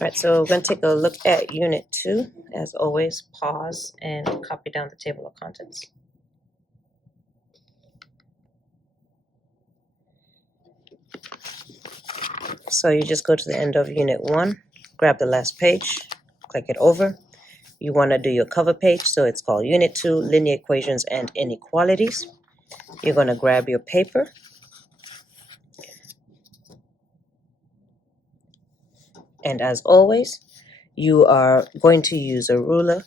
Right, so we're going to take a look at Unit 2. As always, pause and copy down the table of contents. So you just go to the end of Unit 1, grab the last page, click it over. You want to do your cover page, so it's called Unit 2, Linear Equations and Inequalities. You're going to grab your paper. And as always, you are going to use a ruler.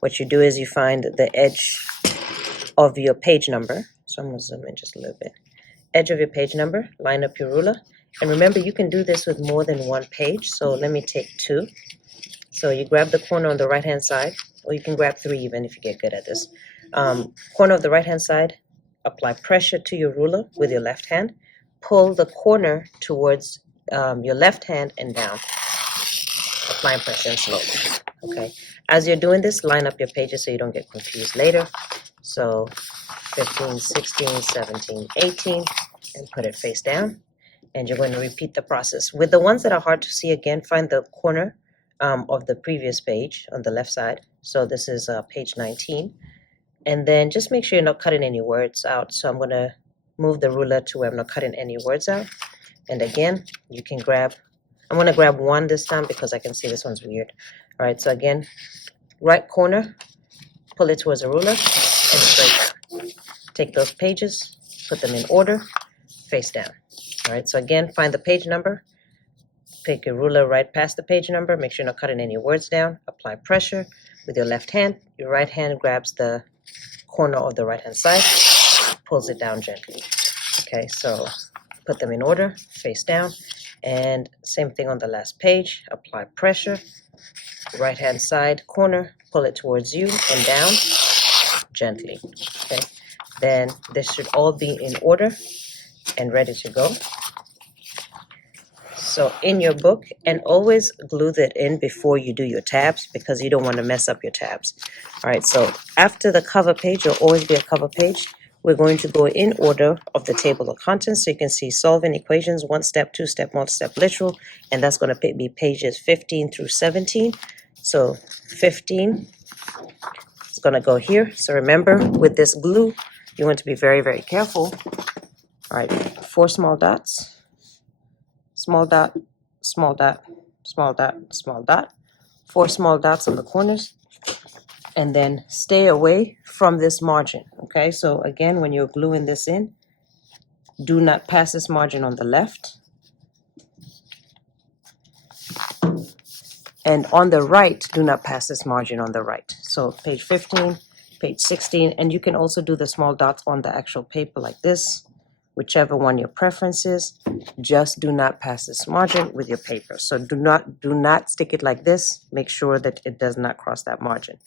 What you do is you find the edge of your page number. So I'm going to zoom in just a little bit. Edge of your page number, line up your ruler. And remember, you can do this with more than one page. So let me take 2. So you grab the corner on the right-hand side, or you can grab 3 even if you get good at this. Corner of the right-hand side, apply pressure to your ruler with your left hand. Pull the corner towards your left hand and down. Applying pressure and slowly. Okay. As you're doing this, line up your pages so you don't get confused later. So 15, 16, 17, 18, and put it face down. And you're going to repeat the process. With the ones that are hard to see, again, find the corner of the previous page on the left side. So this is page 19. And then just make sure you're not cutting any words out. So I'm going to move the ruler to where I'm not cutting any words out. And again, you can grab, I'm going to grab 1 this time because I can see this one's weird. All right, so again, right corner, pull it towards the ruler and straight down. Take those pages, put them in order, face down. All right, so again, find the page number, pick your ruler right past the page number, make sure you're not cutting any words down, apply pressure with your left hand. Your right hand grabs the corner of the right hand side, pulls it down gently. Okay, so put them in order, face down, and same thing on the last page, apply pressure, right hand side corner, pull it towards you and down gently. Okay, then this should all be in order and ready to go. So in your book, and always glue that in before you do your tabs because you don't want to mess up your tabs. All right, so after the cover page, there'll always be a cover page. We're going to go in order of the table of contents. So you can see solving equations, 1 step, 2 step, multi-step literal, and that's going to be pages 15 through 17. So 15 is going to go here. So remember, with this glue, you want to be very, very careful. All right, 4 small dots. Small dot, small dot, small dot, small dot. 4 small dots on the corners. And then stay away from this margin, okay? So again, when you're gluing this in, do not pass this margin on the left. And on the right, do not pass this margin on the right. So page 15, page 16, and you can also do the small dots on the actual paper like this. Whichever one your preference is, just do not pass this margin with your paper. So do not stick it like this. Make sure that it does not cross that margin.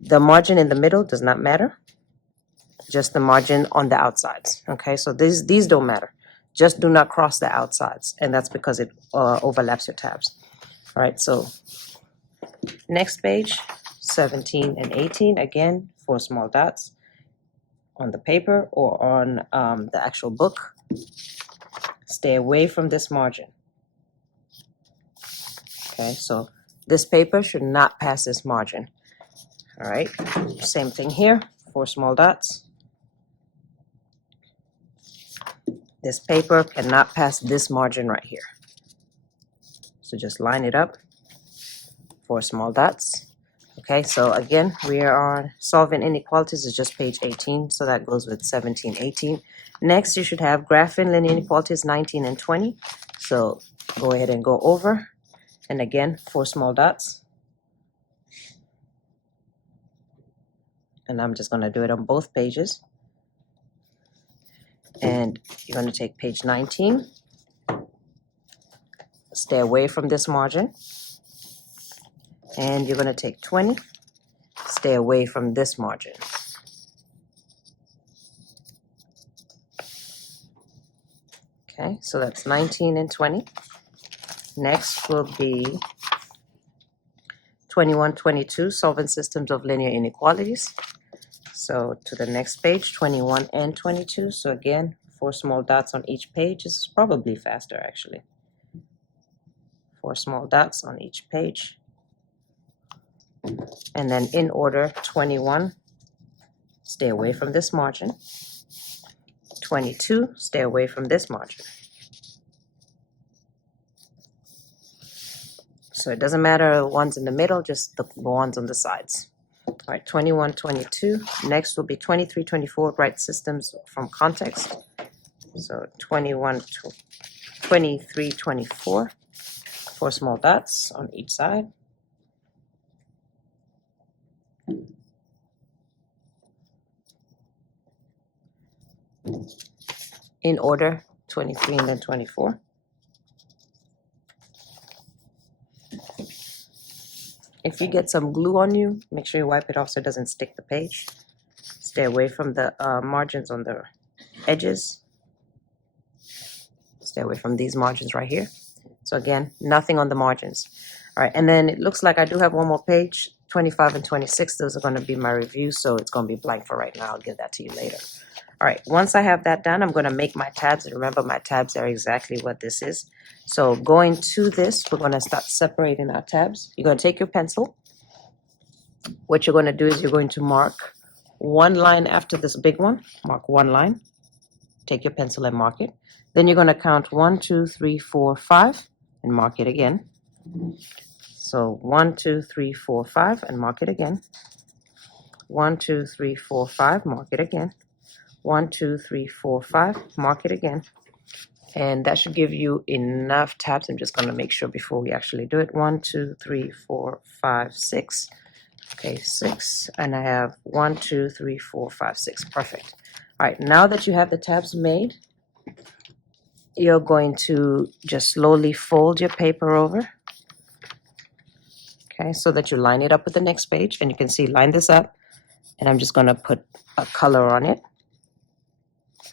The margin in the middle does not matter. Just the margin on the outsides. Okay, so these don't matter. Just do not cross the outsides, and that's because it overlaps your tabs. All right, so next page, 17 and 18, again, 4 small dots on the paper or on the actual book. Stay away from this margin. Okay, so this paper should not pass this margin. All right, same thing here, 4 small dots. This paper cannot pass this margin right here. So just line it up, 4 small dots. Okay, so again, we are on solving inequalities, is just page 18, so that goes with 17, 18. Next, you should have graphing linear inequalities 19 and 20. So go ahead and go over, and again, 4 small dots. And I'm just gonna do it on both pages. And you're gonna take page 19. Stay away from this margin. And you're gonna take 20. Stay away from this margin. Okay, so that's 19 and 20. Next will be 21, 22, solving systems of linear inequalities. So to the next page, 21 and 22. So again, 4 small dots on each page. This is probably faster actually. 4 small dots on each page. And then in order, 21, stay away from this margin. 22, stay away from this margin. So it doesn't matter the ones in the middle, just the ones on the sides. All right, 21, 22. Next will be 23, 24, write systems from context. So 21, 23, 24, 4 small dots on each side. In order, 23 and then 24. If you get some glue on you, make sure you wipe it off so it doesn't stick the page. Stay away from the margins on the edges. Stay away from these margins right here. So again, nothing on the margins. All right, and then it looks like I do have one more page, 25 and 26. Those are going to be my review, so it's going to be blank for right now. I'll give that to you later. All right, once I have that done, I'm going to make my tabs. And remember, my tabs are exactly what this is. So going to this, we're going to start separating our tabs. You're going to take your pencil. What you're going to do is you're going to mark one line after this big one. Mark one line. Take your pencil and mark it. Then you're going to count 1, 2, 3, 4, 5 and mark it again. So 1, 2, 3, 4, 5 and mark it again. 1, 2, 3, 4, 5, mark it again. 1, 2, 3, 4, 5, mark it again. And that should give you enough tabs. I'm just going to make sure before we actually do it. 1, 2, 3, 4, 5, 6. Okay, 6. And I have 1, 2, 3, 4, 5, 6. Perfect. All right, now that you have the tabs made, you're going to just slowly fold your paper over. Okay, so that you line it up with the next page. And you can see, line this up. And I'm just going to put a color on it,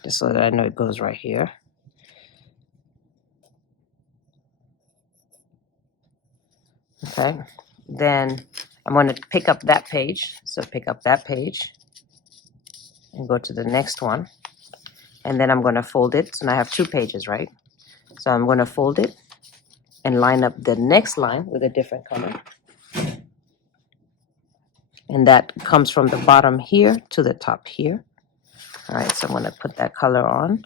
just so that I know it goes right here. Okay, then I'm going to pick up that page. So pick up that page and go to the next one. And then I'm going to fold it. So now I have 2 pages, right? So I'm going to fold it and line up the next line with a different color. And that comes from the bottom here to the top here. All right, so I'm going to put that color on.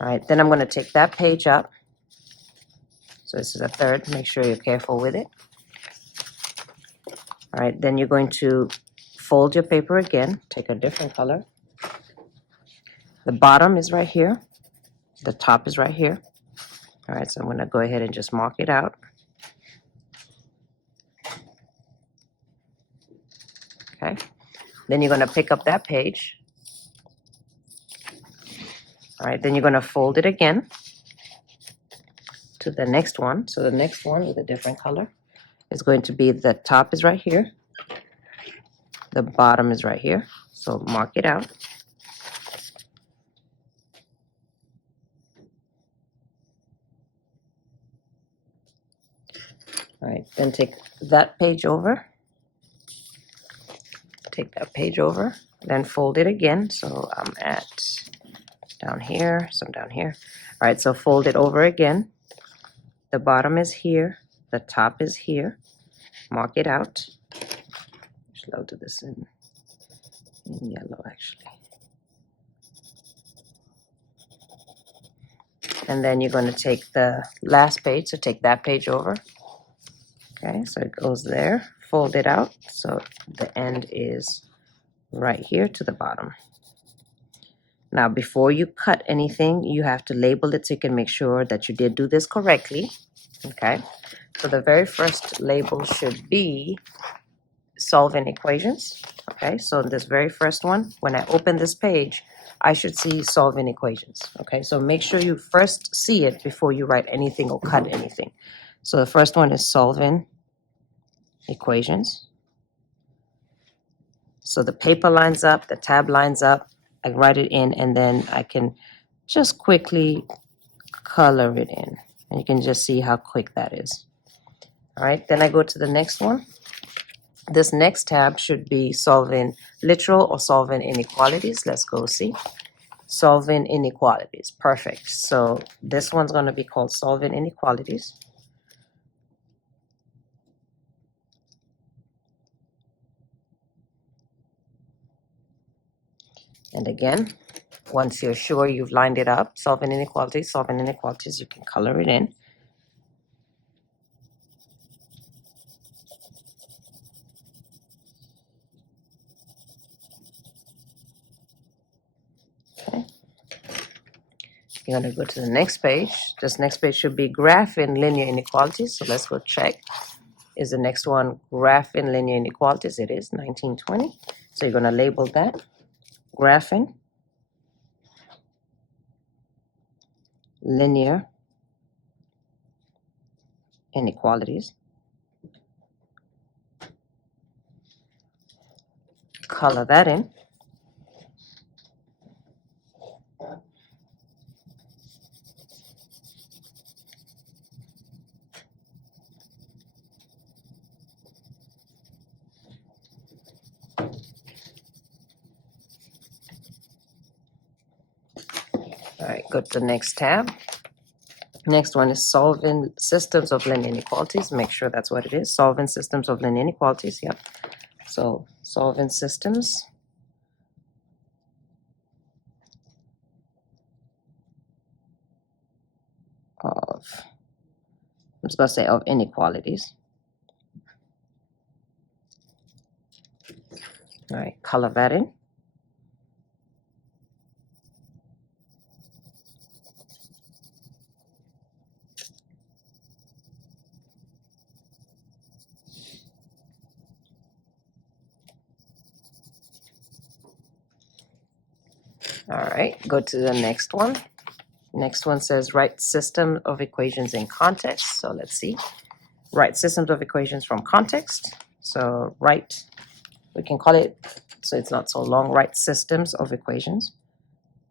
All right, then I'm going to take that page up. So this is a third. Make sure you're careful with it. All right, then you're going to fold your paper again. Take a different color. The bottom is right here. The top is right here. All right, so I'm going to go ahead and just mark it out. Okay, then you're going to pick up that page. All right, then you're going to fold it again to the next one. So the next one with a different color is going to be, the top is right here. The bottom is right here. So mark it out. All right, then take that page over. Take that page over, then fold it again. So I'm at down here, so I'm down here. All right, so fold it over again. The bottom is here, the top is here. Mark it out. I'll do this in yellow actually. And then you're going to take the last page, so take that page over. Okay, so it goes there, fold it out, so the end is right here to the bottom. Now, before you cut anything, you have to label it so you can make sure that you did do this correctly. Okay, so the very first label should be solving equations. Okay, so this very first one, when I open this page, I should see solving equations. Okay, so make sure you first see it before you write anything or cut anything. So the first one is solving equations. So the paper lines up, the tab lines up, I write it in, and then I can just quickly color it in. And you can just see how quick that is. All right, then I go to the next one. This next tab should be solving literal or solving inequalities. Let's go see. Solving inequalities. Perfect. So this one's going to be called solving inequalities. And again, once you're sure you've lined it up, solving inequalities, you can color it in. Okay. You're going to go to the next page. This next page should be graphing linear inequalities. So let's go check. Is the next one graphing linear inequalities? It is 1920. So you're going to label that graphing linear inequalities. Color that in. All right, go to the next tab. Next one is solving systems of linear inequalities. Make sure that's what it is. Solving systems of linear inequalities. Yep. So solving systems of, I'm just going to say of inequalities. All right, color that in. All right, go to the next one. Next one says write system of equations in context. So let's see. Write systems of equations from context. So write, we can call it, so it's not so long, write systems of equations.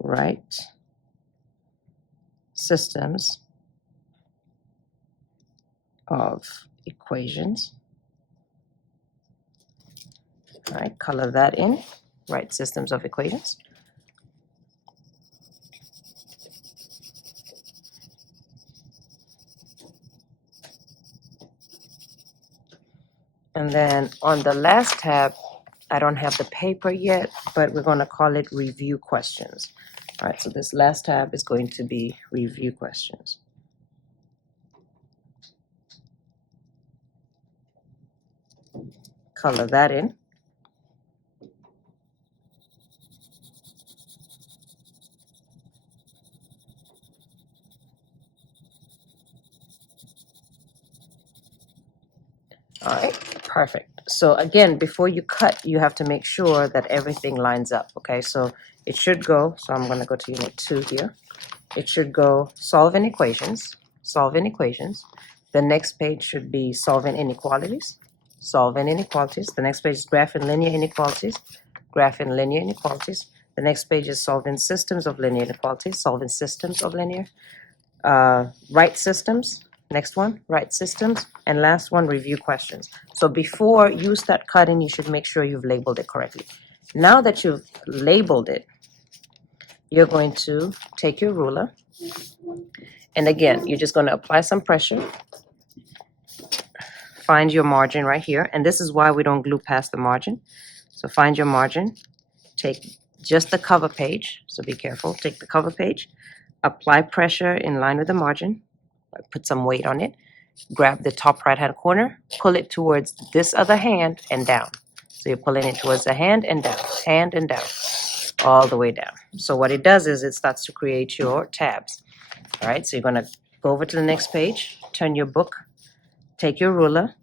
Write systems of equations. All right, color that in. Write systems of equations. And then on the last tab, I don't have the paper yet, but we're going to call it review questions. All right, so this last tab is going to be review questions. Color that in. All right, perfect. So again, before you cut, you have to make sure that everything lines up, okay? So it should go, so I'm gonna go to unit 2 here. It should go solving equations. The next page should be solving inequalities. The next page is graphing linear inequalities. The next page is solving systems of linear inequalities, Write systems. Next one, write systems. And last one, review questions. So before you start cutting, you should make sure you've labeled it correctly. Now that you've labeled it, you're going to take your ruler. And again, you're just going to apply some pressure. Find your margin right here. And this is why we don't glue past the margin. So find your margin. Take just the cover page. So be careful. Take the cover page. Apply pressure in line with the margin. Put some weight on it. Grab the top right hand corner, pull it towards this other hand and down. So you're pulling it towards the hand and down, all the way down. So what it does is it starts to create your tabs. All right, so you're going to go over to the next page, turn your book, take your ruler,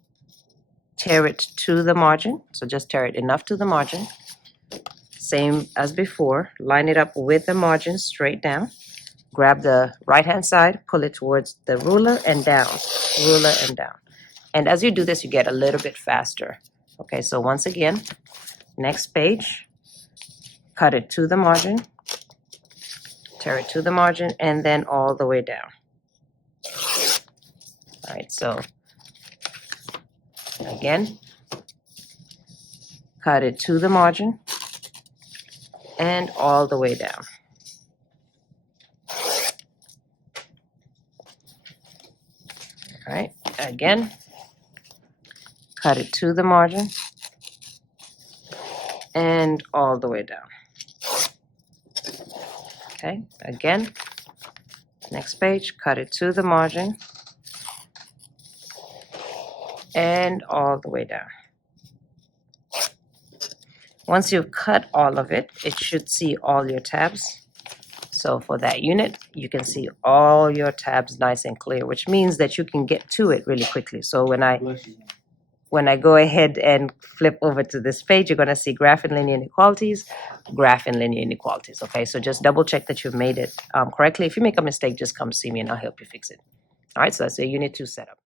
tear it to the margin. So just tear it enough to the margin. Same as before, line it up with the margin straight down. Grab the right-hand side, pull it towards the ruler and down. And as you do this, you get a little bit faster. Okay, so once again, next page, cut it to the margin, tear it to the margin, and then all the way down. All right, so again, cut it to the margin and all the way down. All right, again, cut it to the margin and all the way down. Okay, again, next page, cut it to the margin and all the way down. Once you've cut all of it, it should see all your tabs. So for that unit, you can see all your tabs nice and clear, which means that you can get to it really quickly. So when I go ahead and flip over to this page, you're going to see graph and linear inequalities, graph and linear inequalities. Okay, so just double check that you've made it correctly. If you make a mistake, just come see me and I'll help you fix it. All right, so that's a Unit 2 setup.